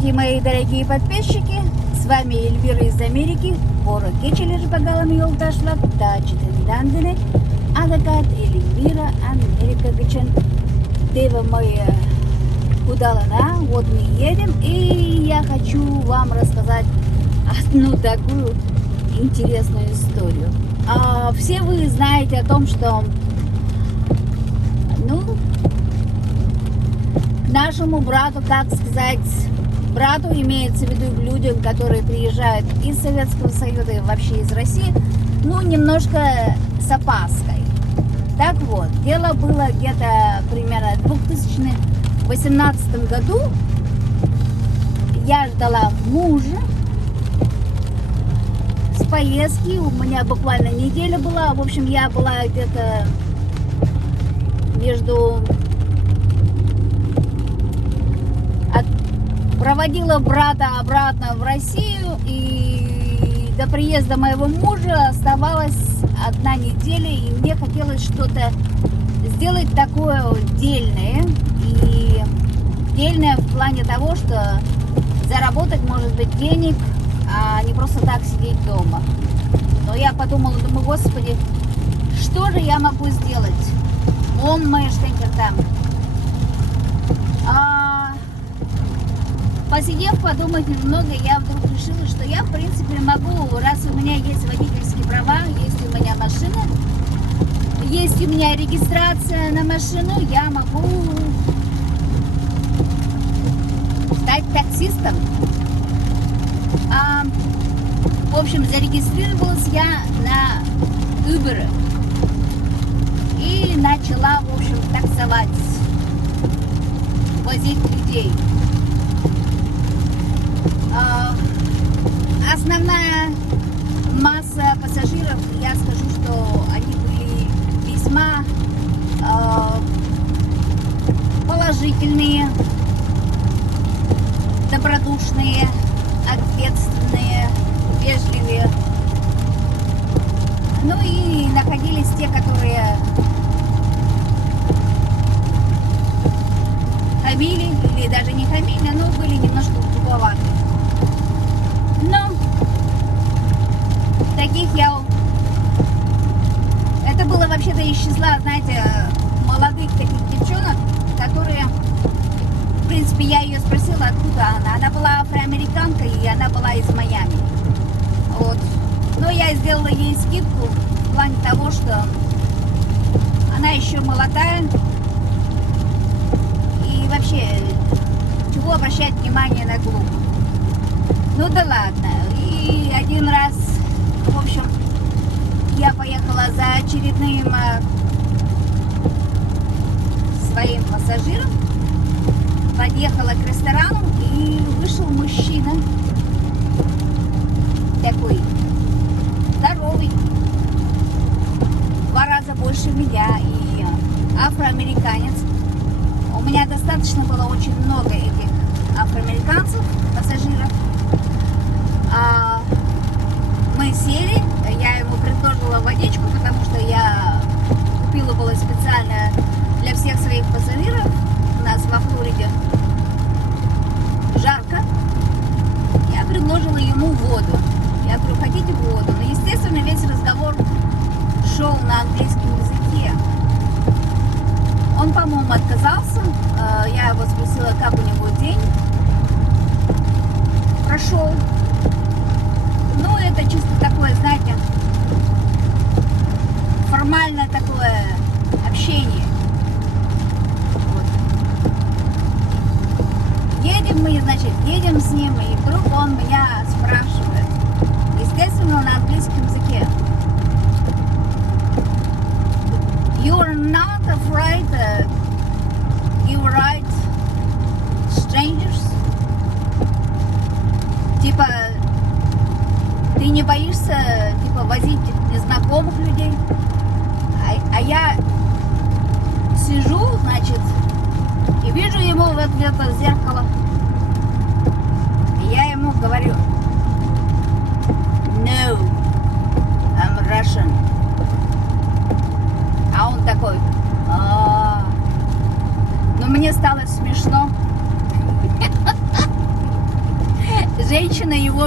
Здравствуйте, мои дорогие подписчики. С вами Эльвира из Америки. Город Keçiler bakalım yoldaşlar. Дачитендандыны. Адакат Эльвира, Америка için мы куда-лана. Вот мы едем. И я хочу вам рассказать одну такую интересную историю. Все вы знаете о том, что нашему брату, так сказать, брату имеется в виду людям, которые приезжают из Советского Союза и вообще из России, немножко с опаской. Так вот, дело было где-то примерно в 2018 году. Я ждала мужа с поездки, у меня буквально неделя была. В общем, я была где-то проводила брата обратно в Россию, и до приезда моего мужа оставалась 1 неделя, и мне хотелось что-то сделать такое дельное. И дельное в плане того, что заработать, может быть, денег, а не просто так сидеть дома. Но я подумала, думаю, господи, что же я могу сделать? Он мой штекер там. Посидев, подумать немного, я вдруг решила, что я, в принципе, могу, раз у меня есть водительские права, есть у меня машина, есть у меня регистрация на машину, я могу стать таксистом. В общем, зарегистрировалась я на Uber и начала, в общем, таксовать, возить людей. Основная масса пассажиров, я скажу, что они были весьма положительные, добродушные, ответственные, вежливые. И находились те, которые хамили, или даже не хамили, но были немножко грубоваты. Таких это было вообще-то из числа, знаете, молодых таких девчонок, которые, в принципе, я ее спросила, откуда она. Она была афроамериканка, и она была из Майами. Вот. Но я сделала ей скидку в плане того, что она еще молодая. И вообще, чего обращать внимание на глупых? Да ладно. И один раз, в общем, я поехала за очередным своим пассажиром, подъехала к ресторану, и вышел мужчина, такой здоровый, в 2 раза больше меня, и афроамериканец. У меня достаточно было очень много этих афроамериканцев, пассажиров. Мы сели, я ему предложила водичку, потому что я купила было специально для всех своих пассажиров. У нас во Флориде жарко. Я предложила ему воду. Я говорю, хотите воду? Но, естественно, весь разговор шел на английском языке. Он, по-моему, отказался. Я его спросила, как у него день прошел. Это чисто такое, знаете, формальное такое общение. Вот. Едем мы, значит, едем с ним, и вдруг он меня спрашивает, естественно, на английском языке: You're not afraid you ride strangers? Типа, ты не боишься, возить незнакомых людей? А я сижу, значит, и вижу ему в это зеркало. И я ему говорю: No, I'm Russian. А он такой: Но мне стало смешно.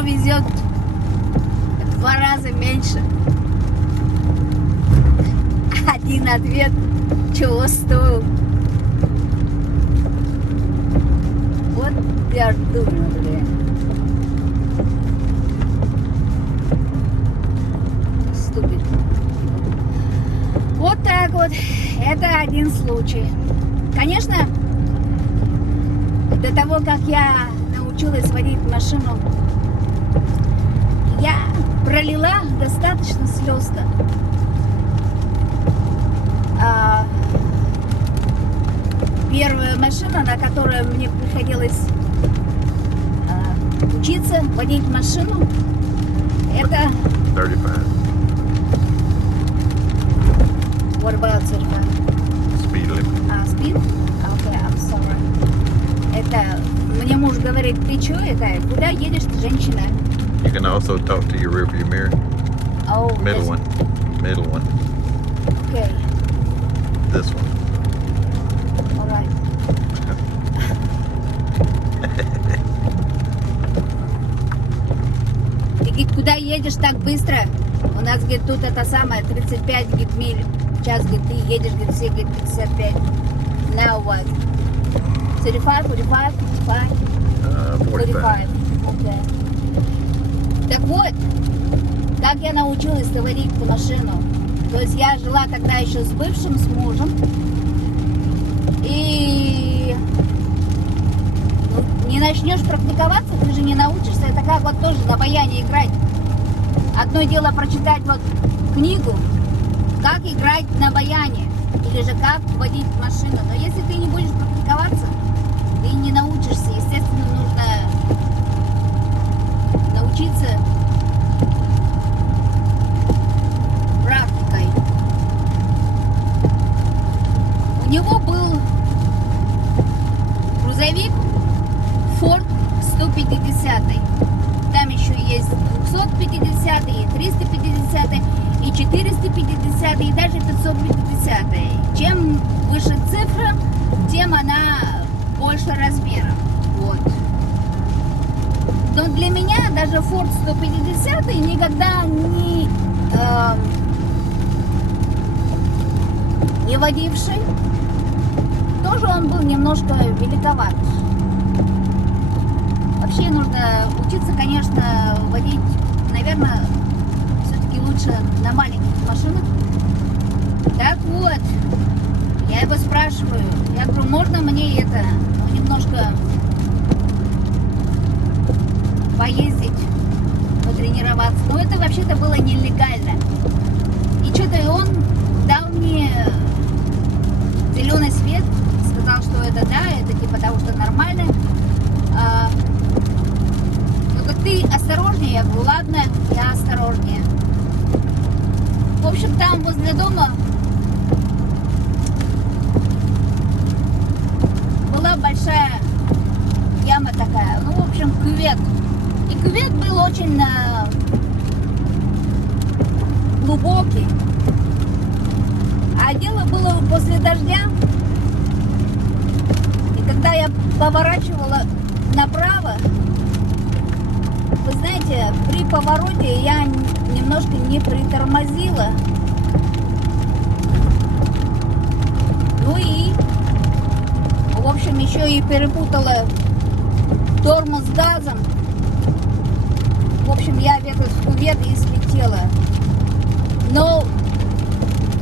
везет в 2 раза меньше. Один ответ чего стоил. Вот я думаю, блин. Ступить. Вот так вот. Это один случай. Конечно, до того, как я научилась водить машину, я пролила достаточно слез-то. Первая машина, на которой мне приходилось учиться водить машину, это... 35. What about 35? Speed limit. Speed? Okay, I'm sorry. Это, мне муж говорит, ты чё это? Куда едешь ты, женщина? You can also talk to your rearview mirror. Oh, Middle one. Middle one. Okay, This one. alright. Ты, говорит, куда едешь так быстро? У нас, говорит, тут это самое, 35, говорит, миль в час, говорит, ты едешь, говорит, все, говорит, 55. Now what? 35, 45, 55? 45. Okay. Так вот, как я научилась водить эту машину. То есть я жила тогда еще с бывшим, с мужем. И не начнешь практиковаться, ты же не научишься. Это как вот тоже на баяне играть. Одно дело прочитать вот книгу, как играть на баяне. Или же как водить машину. Но если ты не будешь практиковаться, ты не научишься. Естественно, нужно научиться практикой. У него был грузовик Ford 150. Там еще есть 250, и 350, и 450, и даже 550. Чем выше цифра, тем она больше размером. Вот. Но для меня даже Ford 150 никогда не водивший, тоже он был немножко великоват. Вообще нужно учиться, конечно, водить, наверное, все-таки лучше на маленьких машинах. Так вот, я его спрашиваю, я говорю, можно мне это, немножко поездить, потренироваться. Но это вообще-то было нелегально. И что-то и он дал мне зеленый свет, сказал, что это да, это типа того, что нормально. Ну-ка ты осторожнее, я говорю, ладно, я осторожнее. В общем, там возле дома была большая яма такая, ну, в общем, кювет. И кювет был очень глубокий. А дело было после дождя. И когда я поворачивала направо, вы знаете, при повороте я немножко не притормозила. Ну и, в общем, еще и перепутала тормоз с газом. В общем, я в этот кювет и слетела. Но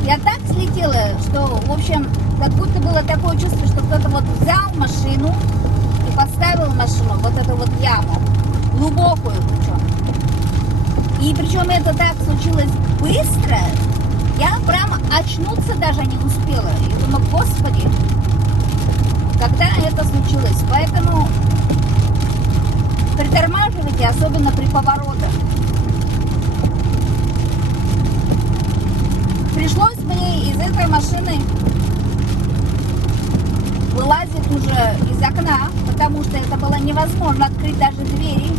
я так слетела, что, в общем, как будто было такое чувство, что кто-то вот взял машину и подставил машину, вот эту вот яму, глубокую причем. И причем это так случилось быстро, я прямо очнуться даже не успела. И думаю, господи, когда это случилось. Поэтому притормаживайте, особенно при поворотах. Пришлось мне из этой машины вылазить уже из окна, потому что это было невозможно открыть даже двери.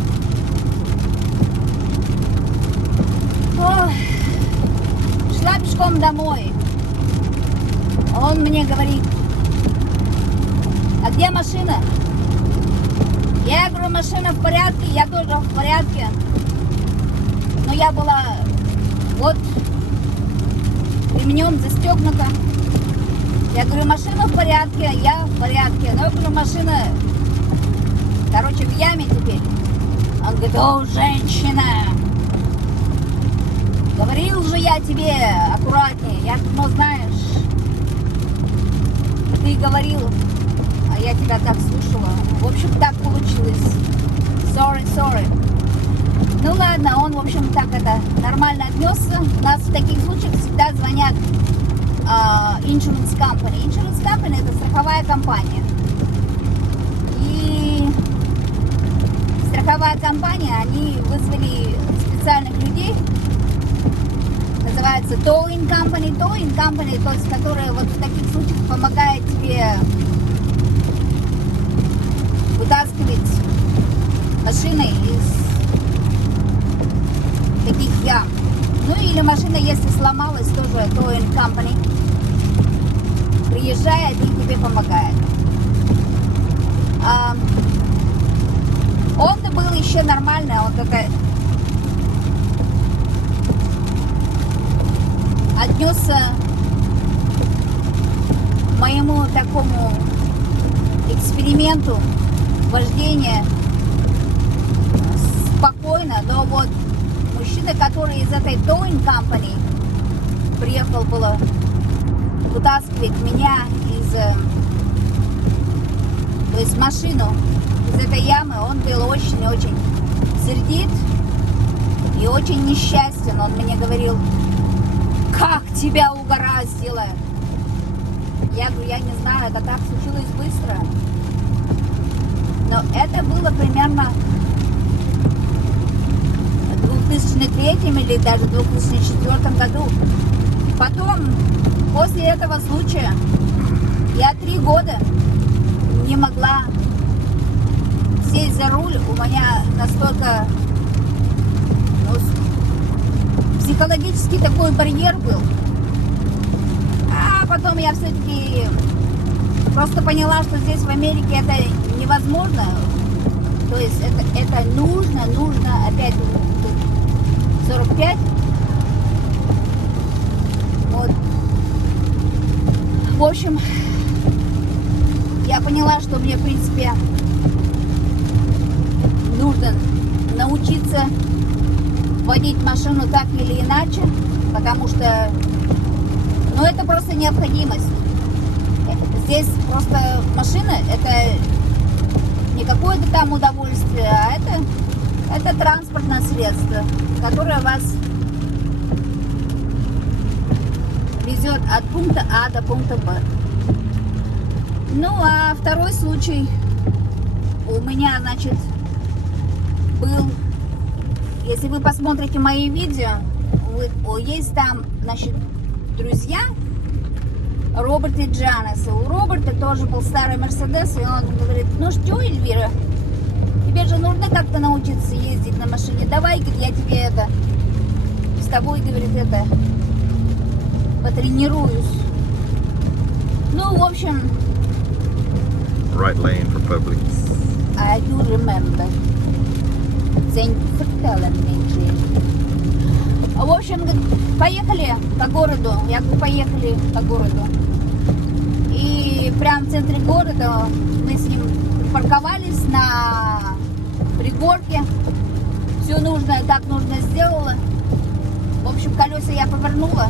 Ох, шла пешком домой. Он мне говорит, а где машина? Я говорю, машина в порядке, я тоже в порядке. Но я была вот ремнем застегнута. Я говорю, машина в порядке, я в порядке. Но я говорю, машина, короче, в яме теперь. Он говорит, о, женщина, говорил же я тебе аккуратнее. Я говорю, ну знаешь, ты говорил, а я тебя так слушала. В общем, так получилось. Sorry. Ну ладно, он, в общем, так это нормально отнесся. У нас в таких случаях всегда звонят insurance company. Insurance company — это страховая компания. И страховая компания, они вызвали специальных людей, называется towing company. Towing company, то есть, которые вот в таких случаях помогает тебе вытаскивать машины из таких ям. Ну или машина, если сломалась, тоже towing company приезжает и тебе помогает. Он-то был еще нормальный, он такой отнесся к моему такому эксперименту вождения спокойно, но вот мужчина, который из этой towing company приехал было вытаскивать меня из, то есть машину из этой ямы, он был очень-очень сердит и очень несчастен. Он мне говорил, как тебя угораздило. Я говорю, я не знаю, это так случилось быстро. Но это было примерно в 2003 или даже 2004 году. Потом, после этого случая, я 3 года не могла сесть за руль. У меня настолько психологический такой барьер был. А потом я все-таки просто поняла, что здесь в Америке это невозможно. То есть это нужно опять 45. Вот. В общем, я поняла, что мне, в принципе, нужно научиться водить машину так или иначе, потому что, ну, это просто необходимость. Здесь просто машина — это не какое-то там удовольствие, а это транспортное средство, которое вас везет от пункта А до пункта Б. Ну, а второй случай у меня, значит, был, если вы посмотрите мои видео, есть там, значит, друзья Роберт и Джанес. У Роберта тоже был старый Мерседес, и он говорит, ну что, Эльвира, тебе же нужно как-то научиться ездить на машине. Давай, говорит, я тебе с тобой, говорит, потренируюсь. Ну, в общем, Right lane for public. I do remember. Thank you for telling me, Jane. В общем, поехали по городу. Я говорю, поехали по городу. И прямо в центре города мы с ним парковались на пригорке. Все нужное, так нужно сделала. В общем, колеса я повернула.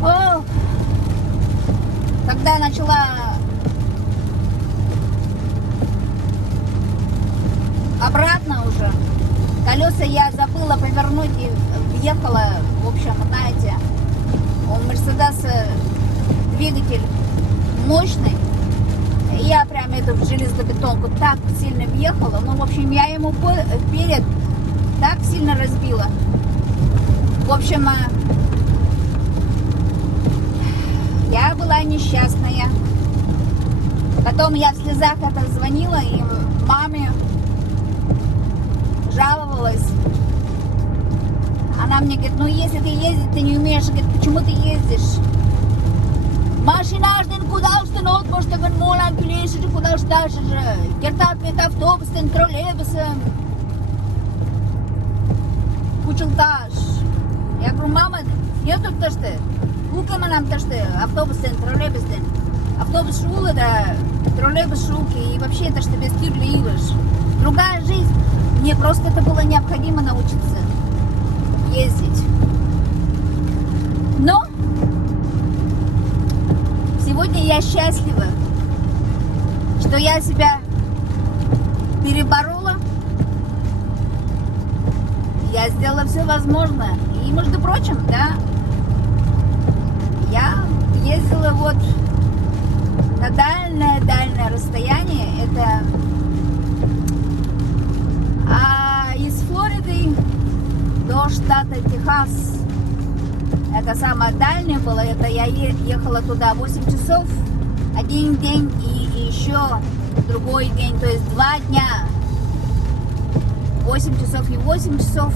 О! Когда я начала обратно уже, колеса я забыла повернуть и въехала, в общем, знаете, у Мерседеса двигатель мощный. И я прям эту в железобетонку так сильно въехала. Ну, в общем, я ему перед так сильно разбила. В общем, я была несчастная. Потом я в слезах это звонила и маме жаловалась. Она мне говорит, ну если ты ездить, ты не умеешь, говорит, почему ты ездишь? Mašīnāšdien, kudausten отпуштаган молан килеши, кудашташи, кертапет автобустен, троллейбусом. Кучылташ. Я говорю, мама, нету ташты. Укаманам ташты, автобустен, троллейбустен. Автобус шулы, да, троллейбус шулки, и вообще это что без тюрли илыш. Другая жизнь. Мне просто это было необходимо научиться ездить. Но сегодня я счастлива, что я себя переборола. Я сделала все возможное. И, между прочим, да, я ездила вот на дальнее расстояние. Это из Флориды до штата Техас. Это самое дальнее было. Это я ехала туда 8 часов один день и еще другой день. То есть 2 дня. 8 часов и 8 часов.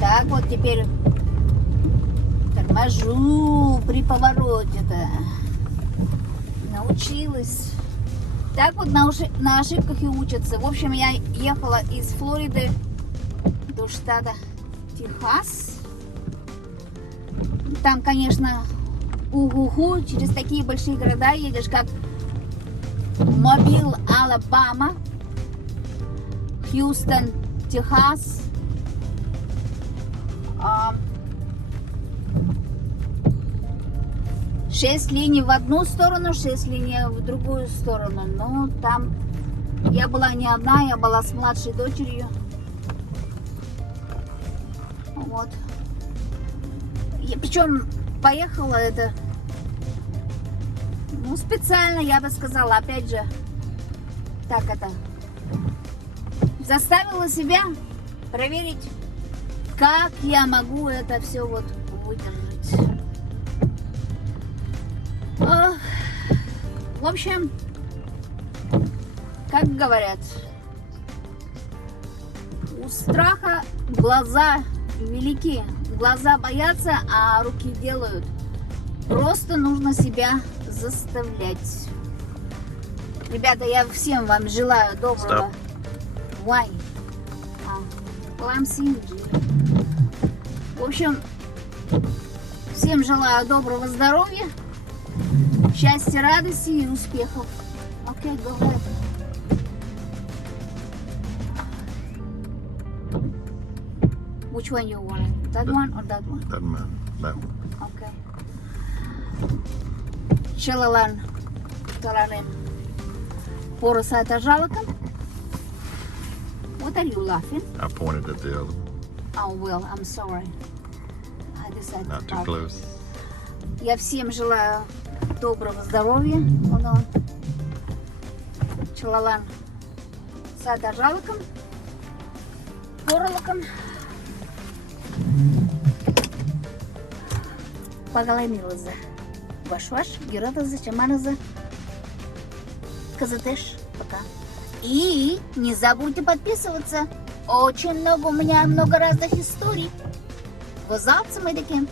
Так вот теперь торможу при повороте-то. Научилась. Так вот на ошибках и учатся. В общем, я ехала из Флориды до штата Техас. Там, конечно, угу-ху, через такие большие города едешь, как Мобил, Алабама, Хьюстон, Техас. 6 линий в одну сторону, 6 линий в другую сторону. Но там я была не одна, я была с младшей дочерью. Вот. Причем поехала это, ну, специально, я бы сказала, опять же, так это, заставила себя проверить, как я могу это все вот выдержать. В общем, как говорят, у страха глаза велики. Глаза боятся, а руки делают. Просто нужно себя заставлять. Ребята, я всем вам желаю доброго. Why? Well, I'm seeing you. В общем, всем желаю доброго здоровья, счастья, радости и успехов. Окей, go ahead. Which one you want? That one or that one? Doesn't matter. That one. Okay. Шалалан, талален. Пороса это жалко. What are you laughing? I pointed at the other one. Oh well, I'm sorry. I decided Not to too talk. close. Я всем желаю доброго здоровья. Hold on. Шалалан. Сада жалком. Поролоком. Поголомилась. Ваш-ваш, герода чаманаза. Казатеш. Пока. И не забудьте подписываться. Очень много, у меня много разных историй. Возаться мы таким.